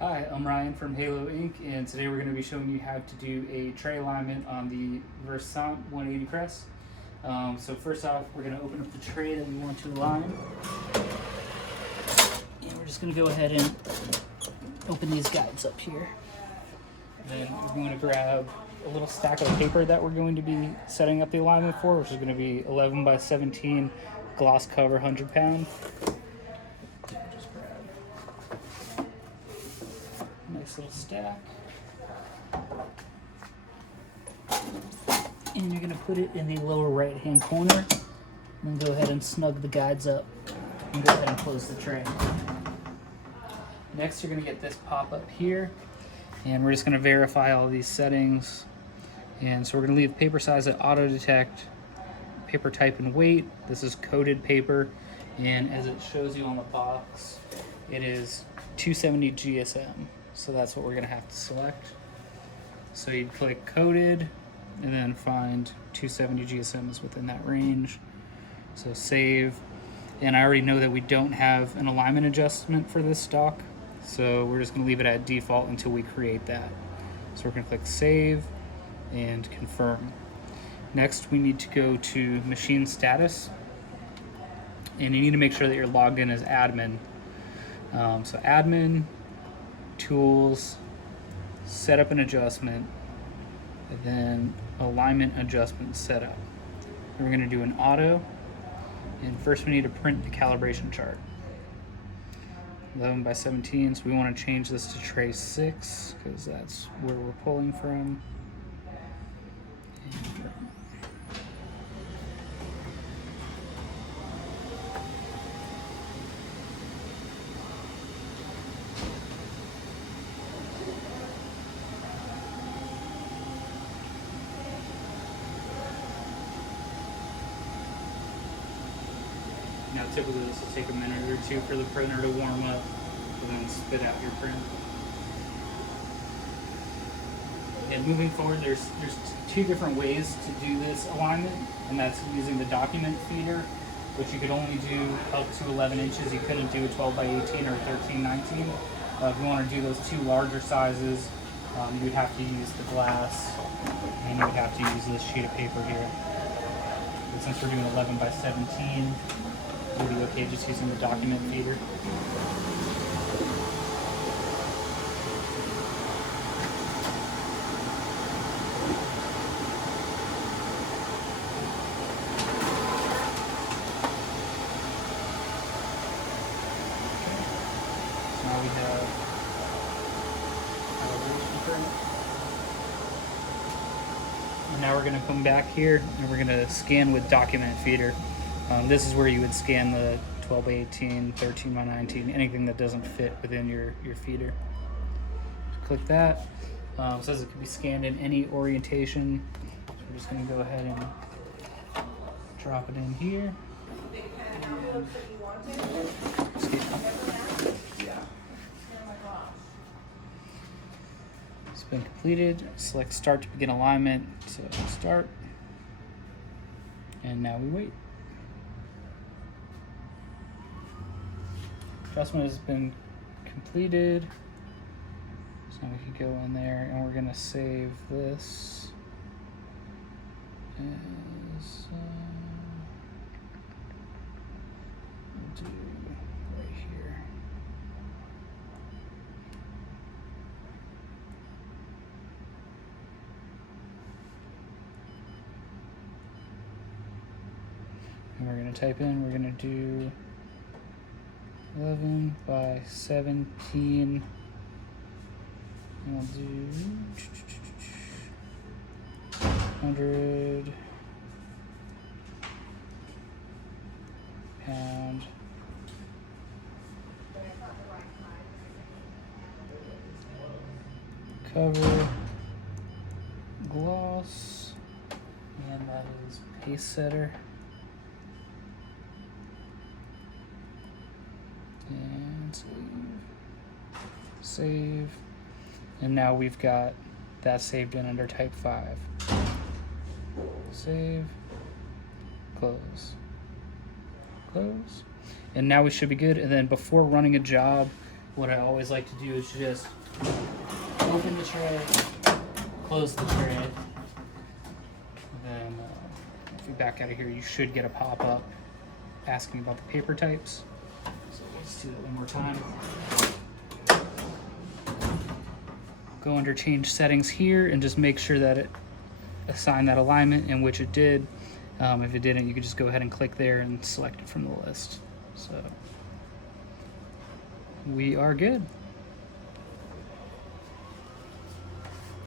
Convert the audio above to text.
Hi, I'm Ryan from Halo Inc. and today we're going to be showing you how to do a tray alignment on the Versant 180 press. So first off, we're going to open up the tray that we want to align. And we're just going to go ahead and open these guides up here. And then we're going to grab a little stack of paper that we're going to be setting up the alignment for, which is going to be 11 by 17 gloss cover 100 pound. Nice little stack. And you're going to put it in the lower right hand corner. And then go ahead and snug the guides up. And go ahead and close the tray. Next, you're going to get this pop up here. And we're just going to verify all these settings. And so we're going to leave paper size at auto detect, paper type and weight. This is coated paper. And as it shows you on the box, it is 270 GSM. So that's what we're going to have to select. So you'd click coated and then find 270 GSM is within that range. So save. And I already know that we don't have an alignment adjustment for this stock. So we're just going to leave it at default until we create that. So we're going to click save and confirm. Next, we need to go to machine status. And you need to make sure that you're logged in as admin. So admin, tools, set up an adjustment, and then alignment adjustment setup. And we're going to do an auto, and first we need to print the calibration chart. 11 by 17, so we want to change this to tray 6 because that's where we're pulling from. Now typically this will take a minute or two for the printer to warm up and then spit out your print. And moving forward, there's two different ways to do this alignment, and that's using the document feeder, which you could only do up to 11 inches. You couldn't do a 12 by 18 or 13/19. If you want to do those two larger sizes, you would have to use the glass, and you would have to use this sheet of paper here. But since we're doing 11 by 17, we'll be okay just using the document feeder. So now we have calibration print. And now we're going to come back here and we're going to scan with document feeder. This is where you would scan the 12 by 18, 13 by 19, anything that doesn't fit within your feeder. Click that. It says it can be scanned in any orientation. So we're just going to go ahead and drop it in here. It's been completed. Select start to begin alignment. So start. And now we wait. Adjustment has been completed. So now we can go in there and we're going to save this as we'll do right here. And we're going to type in, we're going to do 11 by 17, and we'll do 100 pound cover gloss, and that is pace setter. And save. And now we've got that saved in under type 5. Save, close, close. And now we should be good. And then before running a job, what I always like to do is just open the tray, close the tray, and then if we back out of here, you should get a pop-up asking about the paper types. So let's do that one more time. Go under change settings here and just make sure that it assigned that alignment, in which it did. If it didn't, you could just go ahead and click there and select it from the list. So we are good.